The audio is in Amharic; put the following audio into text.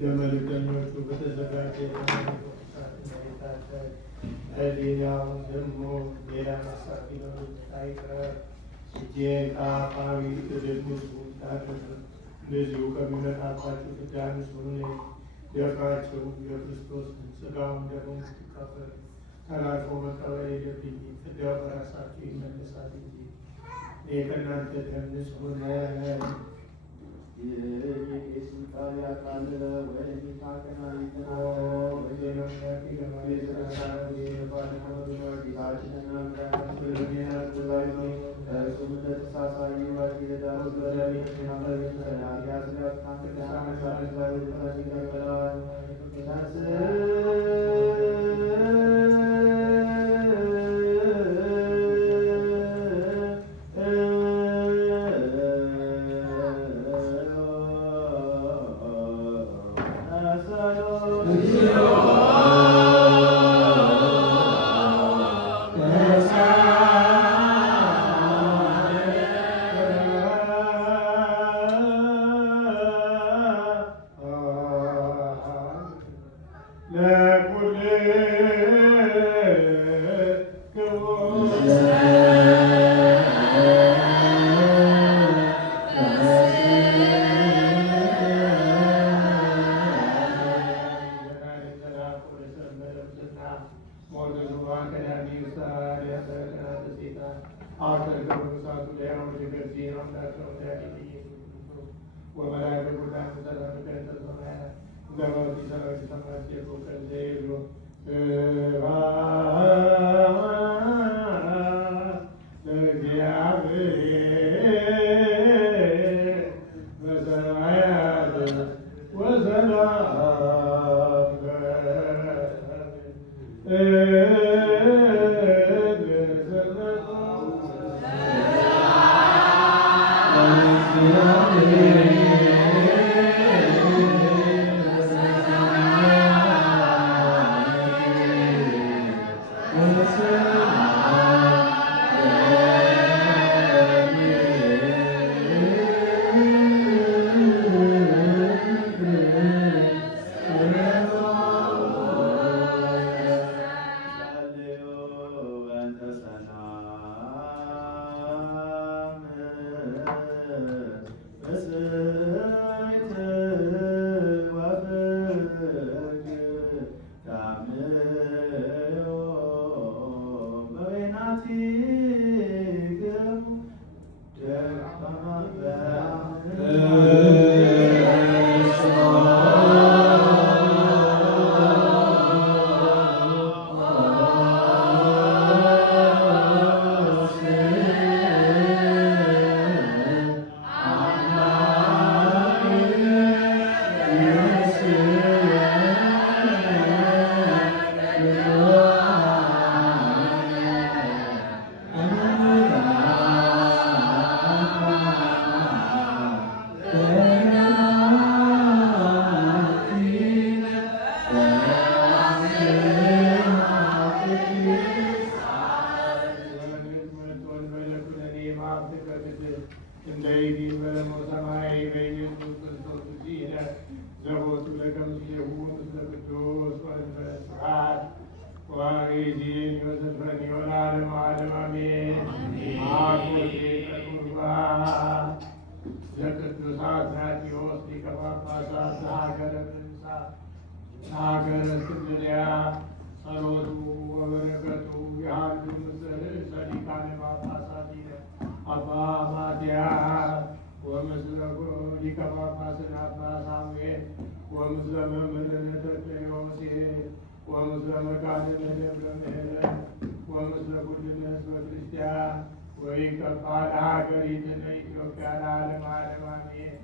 ለመልእክተኞቹ በተዘጋጀ መሬታቸው ለሌላውን ደግሞ ሌላ መሳት ሊኖር አይቅረብ። እጄን ከአፋዊ እድል ህዝቡ ታደርግ እንደዚሁ ከሚመጣባቸው ፍዳንስ ሆነ ደፍራቸው የክርስቶስ ሥጋውን ደግሞ ትካፈል ተላልፎ መቀበል የለብኝ ፍዳው በራሳቸው ይመለሳል እንጂ እኔ ከእናንተ ደምስ ሆነ የስልጣን ያቃለ ወይም ታቀናይተና በዜናት ጌታችንና እርሱም እንደተሳሳይ ሀገረ ስግድያ ጸሎቱ ወበረከቱ የሀዱ ምስል ሰሊቃነ ጳጳሳት አባ ማትያስ ወምስለ ሊቀ ጳጳስን አባ ሳሙኤል ወምስለ መምህርነ ተክለ ዮሴፍ ወምስለ መካንነ ደብረ ምሕረት ወምስለ ኩልነ ሕዝበ ክርስቲያን ወይቀባ ለሀገሪትነ ኢትዮጵያ ለዓለመ ዓለም አሜን።